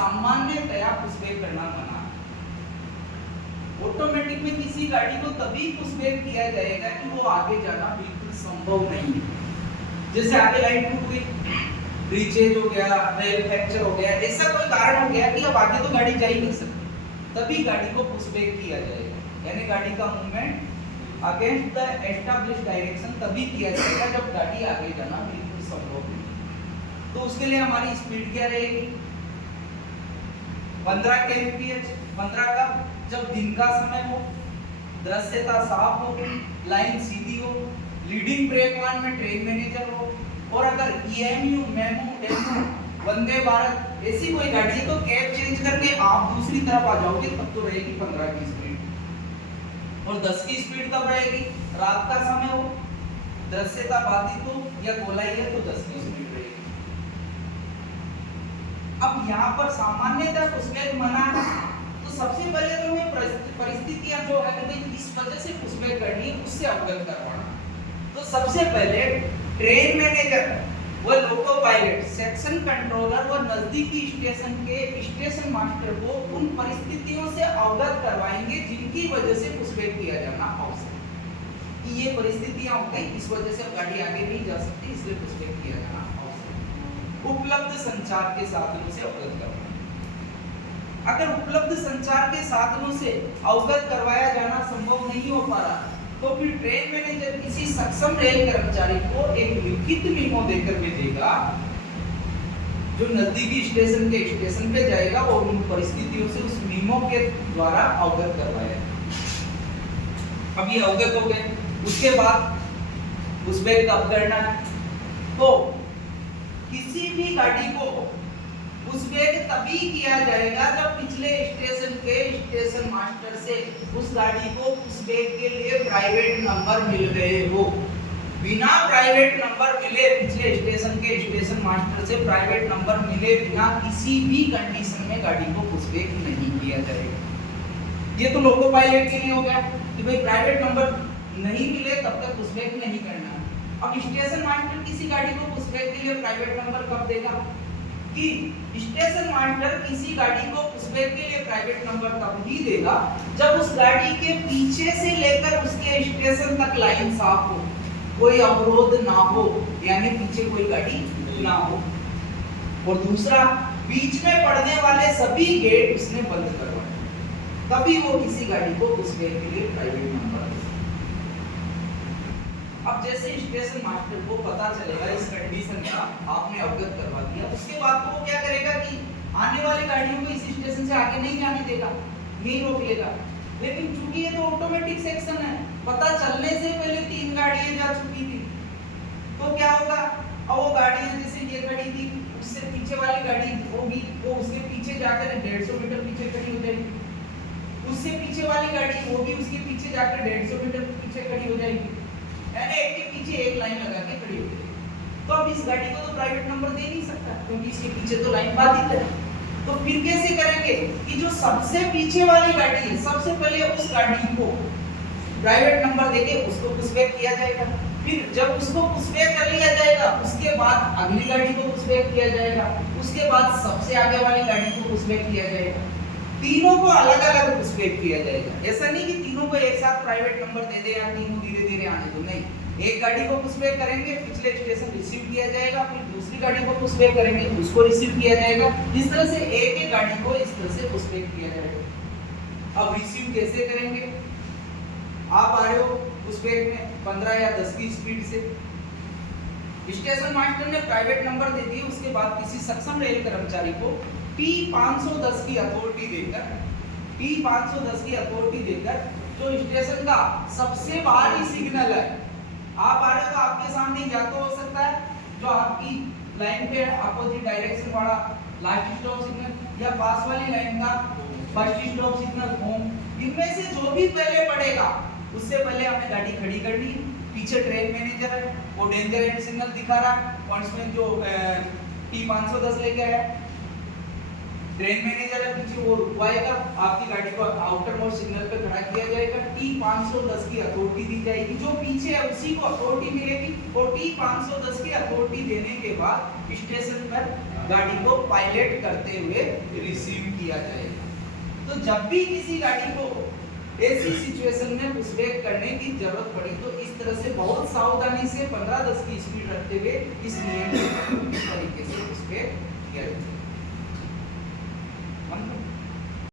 सामान्यतया पुशबैक करना मना है। ऑटोमेटिक में किसी गाड़ी को तभी पुशबैक किया जाएगा कि वो आगे जाना बिल्कुल संभव नहीं है। जैसे आगे लाइट टूट गई, रीचेज हो गया, रेल फ्रैक्चर हो गया, ऐसा कोई कारण हो गया कि अब आगे तो गाड़ी जा ही नहीं सकती, तभी गाड़ी को पुशबैक किया जाएगा। यानी गाड़ी का movement against the established direction तभी किया जाएगा जब गाड़ी आगे जाना बिल्कुल संभव नहीं। तो उसके लिए हमारी स्पीड क्या रहेगी? 15 kmph। 15 का जब दिन का समय हो, दृश्यता साफ हो, लाइन सीधी हो, लीडिंग ब्रेक वाहन में ट्रेन मैनेजर हो, और अगर EMU, MEMU, DEMU, Vande Bharat ऐसी कोई गाड़ी है तो कैब चेंज करके आप दूसरी तरफ आ जाओगे, तब तो रहेगी 15 की स्पीड। और 10 की स्पीड कब रहेगी? रात का समय हो, दृश्यता बाधित हो या गोलाई है तो 10 की स्पीड रहेगी। अब यहाँ पर सामान्यतः पुशबैक मना है, तो सबसे पहले तो हमें परिस्थितियां जो है कि इस वजह से पुशबैक करनी है उससे अवगत करवाना। तो सबसे पहले ट्रेन मैनेजर व लोको पायलट, सेक्शन कंट्रोलर व नजदीकी स्टेशन के स्टेशन मास्टर को उन परिस्थितियों से अवगत करवाएंगे जिनकी वजह से पुशबैक किया जाना आवश्यक है। कि ये परिस्थितियां हो गई, इस वजह से गाड़ी आगे नहीं जा सकती, इसलिए पुशबैक किया जाना आवश्यक। उपलब्ध संचार के साधनों से अवगत करवाना। अगर उपलब्ध संचार के साधनों से अवगत करवाया जाना संभव नहीं हो पा रहा तो फिर ट्रेन मैनेजर किसी सक्षम रेल कर्मचारी को एक लिखित मीमो देकर भेजेगा जो नजदीकी स्टेशन के स्टेशन पे जाएगा और उन परिस्थितियों से उस मीमो के द्वारा अवगत करवाएगा। अब ये अवगत हो गए, उसके बाद पुशबैक कब करना है? तो किसी भी गाड़ी को पुशबैक तभी किया जाएगा जब पिछले स्टेशन के स्टेशन मास्टर से उस गाड़ी को पुशबैक के लिए प्राइवेट नंबर मिल गए हो। बिना प्राइवेट नंबर मिले, पिछले स्टेशन के स्टेशन मास्टर से प्राइवेट नंबर मिले बिना किसी भी कंडीशन में गाड़ी को पुशबैक नहीं किया जाएगा। ये तो लोको पायलट के लिए हो गया कि भाई प्राइवेट नंबर नहीं मिले तब तक पुशबैक नहीं करना। अब स्टेशन मास्टर किसी गाड़ी को पुशबैक के लिए प्राइवेट नंबर कब देगा? कि स्टेशन मास्टर किसी गाड़ी को पुशबैक के लिए प्राइवेट नंबर तब ही देगा जब उस गाड़ी के पीछे से लेकर उसके स्टेशन तक लाइन साफ हो, कोई अवरोध ना हो, यानी पीछे कोई गाड़ी ना हो, और दूसरा बीच में पड़ने वाले सभी गेट उसने बंद करवाए, तभी वो किसी गाड़ी को पुशबैक के लिए प्राइवेट नंबर। अब जैसे स्टेशन मास्टर को पता चलेगा इस कंडीशन का, आपने अवगत करवा दिया, उसके बाद तो वो क्या करेगा कि आने वाली गाड़ियों को इस स्टेशन से आगे नहीं जाने देगा, नहीं रोक लेगा। लेकिन चूंकि ये तो ऑटोमेटिक सेक्शन है, पता चलने से पहले 3 गाड़ियां जा चुकी थी, तो क्या होगा? अब वो गाड़ियां जैसे ये खड़ी थी, उससे पीछे वाली गाड़ी होगी, वो उसके पीछे जाकर 150 मीटर पीछे खड़ी हो जाएगी, उससे पीछे वाली गाड़ी वो भी उसके पीछे जाकर 150 मीटर पीछे खड़ी हो जाएगी, यानी एक के पीछे एक लाइन लगा के खड़ी हो गई। तो अब इस गाड़ी को तो प्राइवेट नंबर दे नहीं सकता क्योंकि इसके पीछे तो लाइन बाधित है। तो फिर कैसे करेंगे कि जो सबसे पीछे वाली गाड़ी है, सबसे पहले उस गाड़ी को प्राइवेट नंबर देके उसको पुशबैक किया जाएगा। फिर जब उसको पुशबैक कर लिया जाएगा उसके बाद अगली गाड़ी को पुशबैक किया जाएगा, उसके बाद सबसे आगे वाली गाड़ी को पुशबैक किया जाएगा। तीनों को अलग अलग पुशबैक किया जाएगा। ऐसा नहीं कि तीनों को एक साथ प्राइवेट नंबर दे दे या तीनों धीरे धीरे आने दो, नहीं। एक गाड़ी को पुशबैक करेंगे, पिछले स्टेशन रिसीव किया जाएगा, फिर दूसरी गाड़ी को पुशबैक करेंगे, उसको रिसीव किया जाएगा। इस तरह से एक एक गाड़ी को इस तरह से पुशबैक किया जाएगा। अब रिसीव कैसे करेंगे? आप आ रहे हो पुशबैक में 15 या 10 की स्पीड से, स्टेशन मास्टर ने प्राइवेट नंबर दे दिए, उसके बाद किसी सक्षम रेल कर्मचारी को P510 की अथॉरिटी देकर जो स्टेशन का सबसे बाहरी सिग्नल है, आप आ रहे हो तो आपके सामने या तो हो सकता है जो आपकी लाइन पे अपोजिट डायरेक्शन वाला लास्ट स्टॉप सिग्नल या पास वाली लाइन का फर्स्ट स्टॉप सिग्नल होम, इनमें से जो भी पहले पड़ेगा उससे पहले हमें गाड़ी खड़ी करनी है। पीछे ट्रेन मैनेजर है, वो डेंजर एंड सिग्नल दिखा रहा है, पॉइंट्समैन जो P510 लेके आया, ट्रेन मैनेजर है पीछे, वो रुकवाएगा, आपकी गाड़ी को आउटर मोस्ट सिग्नल पे खड़ा किया जाएगा। T510 की अथॉरिटी दी जाएगी, जो पीछे है उसी को अथॉरिटी मिलेगी, और T510 की अथॉरिटी देने के बाद स्टेशन पर गाड़ी को पायलट करते हुए रिसीव किया जाएगा। तो जब भी किसी गाड़ी को ऐसी सिचुएशन में पुशबैक करने की जरूरत पड़ी तो इस तरह से बहुत सावधानी से 15-10 की स्पीड रखते हुए इस नियम को इस तरीके से